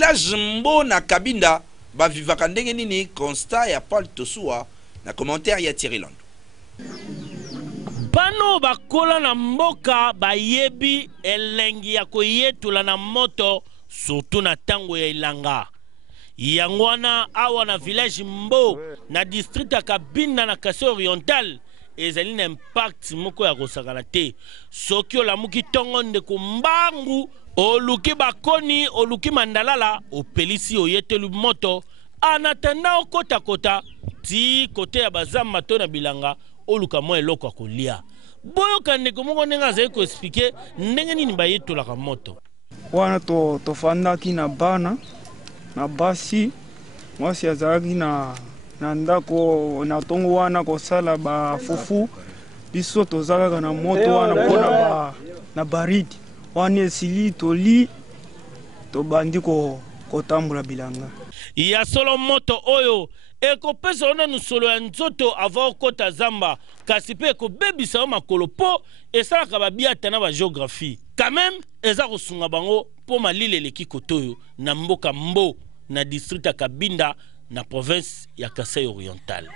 village Mbo na Kabinda ba vivaka ndenge nini constat ya Paul Tosua na commentaire ya Thierry Lando. Bano bakola na mboka bayebi elengi ya koyetula na moto surtout na tango ya ilanga. Yangwana awa na village Mbo na district ya Kabinda na Kasai Oriental ezali na impact moko ya kosakana te. Soki olamuki tongo ndeko mbangu oluki bakoni oluki mandalala opelisi oyetelu moto anatanda okota ti kote ya bazamba to na bilanga oluka mo eloko akolia. Boyoka ndeko moko ndenge azali ko expliquer ndenge nini bayetolaka moto. Wana tofandaki na bana na basi mwasi azalaki na ndako na tongo wana kosala ba fufu biso tozalaka na moto wana mpona na baridi wana esili toli tobandi kotambola bilanga ya solo moto oyo ekopesa ona nusolo ya nzoto ava okota zamba kasi pe ekobebisa o makolo po esalaka babiata na bagéographie quand même eza kosunga bango po malili eleki kotoyo na mboka Mbo na district ya Kabinda na province ya Kasai Oriental.